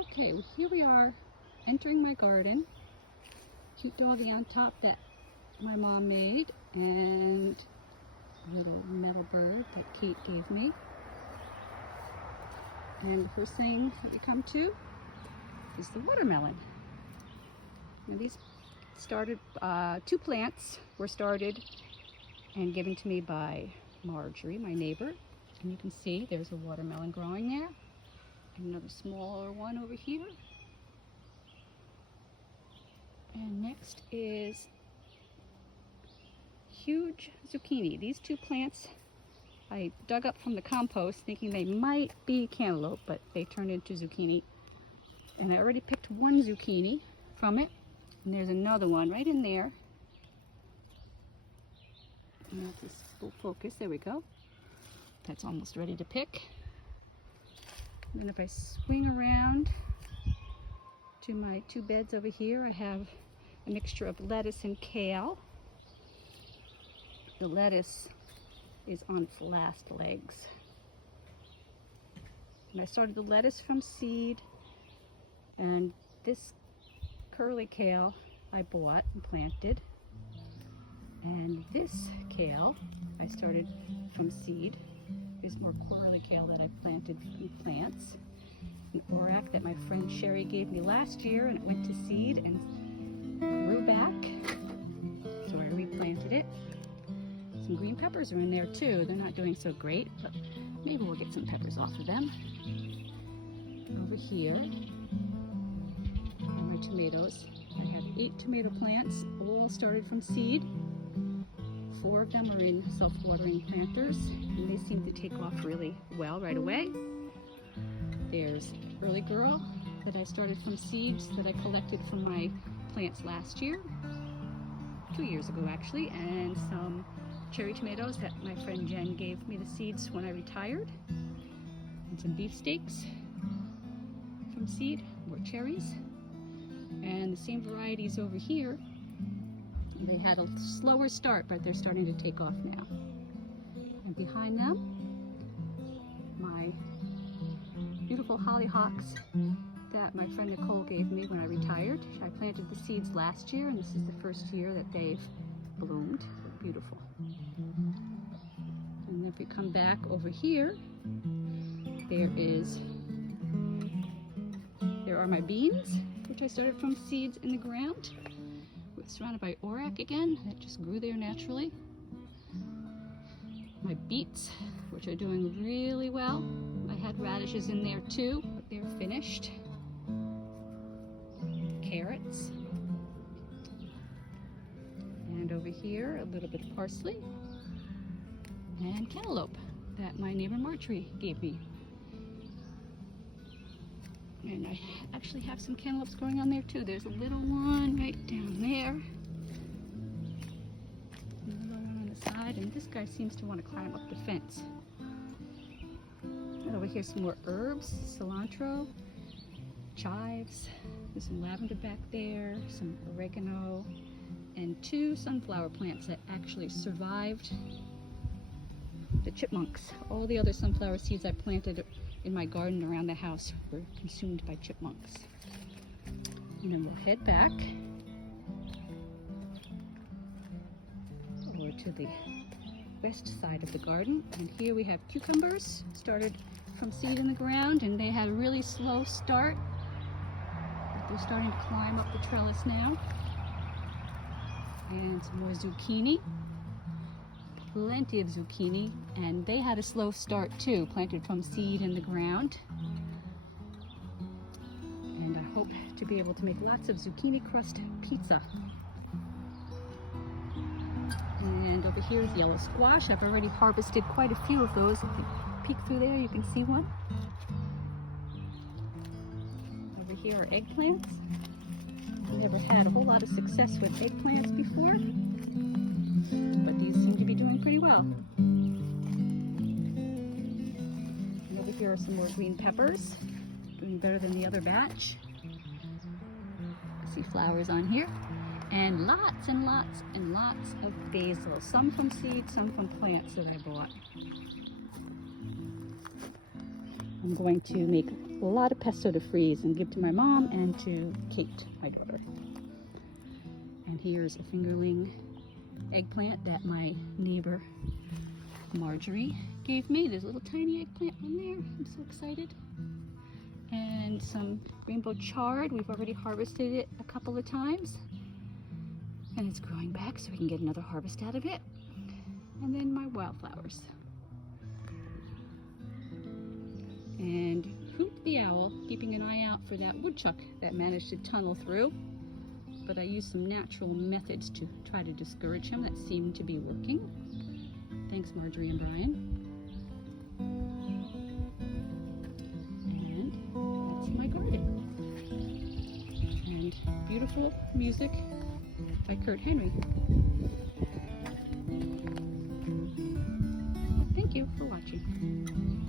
Okay, well, here we are entering my garden. Cute doggy on top that my mom made, and a little metal bird that Kate gave me. And the first thing that we come to is the watermelon. Now these started, two plants were started and given to me by Marjorie, my neighbor. And you can see there's a watermelon growing there. And another smaller one over here. And next is huge zucchini. These two plants I dug up from the compost thinking they might be cantaloupe, but they turned into zucchini. And I already picked one zucchini from it. And there's another one right in there. And that's this full focus. There we go. That's almost ready to pick. And then if I swing around to my two beds over here, I have a mixture of lettuce and kale. The lettuce is on its last legs. And I started the lettuce from seed, and this curly kale I bought and planted. And this kale I started from seed. There's more curly kale that I planted from plants. An orac that my friend Sherry gave me last year, and it went to seed and grew back. So I replanted it. Some green peppers are in there too. They're not doing so great, but maybe we'll get some peppers off of them. Over here are my tomatoes. I have 8 tomato plants, all started from seed. 4 of them are in self-watering planters, and they seem to take off really well right away. There's Early Girl that I started from seeds that I collected from my plants last year, 2 years ago actually, and some cherry tomatoes that my friend Jen gave me the seeds when I retired, and some beefsteaks from seed, more cherries, and the same varieties over here. They had a slower start, but they're starting to take off now. And behind them, my beautiful hollyhocks that my friend Nicole gave me when I retired. I planted the seeds last year, and this is the first year that they've bloomed. They're beautiful. And if we come back over here, there are my beans, which I started from seeds in the ground. Surrounded by orac again, that just grew there naturally. My beets, which are doing really well. I had radishes in there too, but they're finished. Carrots. And over here, a little bit of parsley. And cantaloupe that my neighbor Marjorie gave me. And I actually have some cantaloupes growing on there too. There's a little one right down there. Another one on the side, and this guy seems to want to climb up the fence. And over here some more herbs, cilantro, chives. There's some lavender back there, some oregano, and 2 sunflower plants that actually survived the chipmunks. All the other sunflower seeds I planted in my garden around the house were consumed by chipmunks. And then we'll head back over to the west side of the garden. And here we have cucumbers, started from seed in the ground, and they had a really slow start. But they're starting to climb up the trellis now. And some more zucchini. Plenty of zucchini, and they had a slow start too, planted from seed in the ground. And I hope to be able to make lots of zucchini crust pizza. And over here is yellow squash. I've already harvested quite a few of those. If you peek through there, you can see one. Over here are eggplants. I've never had a whole lot of success with eggplants before, but these seem to be doing pretty well. And over here are some more green peppers, doing better than the other batch. I see flowers on here. And lots and lots and lots of basil, some from seed, some from plants that I bought. I'm going to make a lot of pesto to freeze and give to my mom and to Kate, my daughter. And here's a fingerling eggplant that my neighbor Marjorie gave me. There's a little tiny eggplant on there. I'm so excited. And some rainbow chard. We've already harvested it a couple of times. And it's growing back so we can get another harvest out of it. And then my wildflowers. And Hoot the owl, keeping an eye out for that woodchuck that managed to tunnel through. But I used some natural methods to try to discourage him that seemed to be working. Thanks, Marjorie and Brian. And that's my garden. And beautiful music by Kurt Henry. Thank you for watching.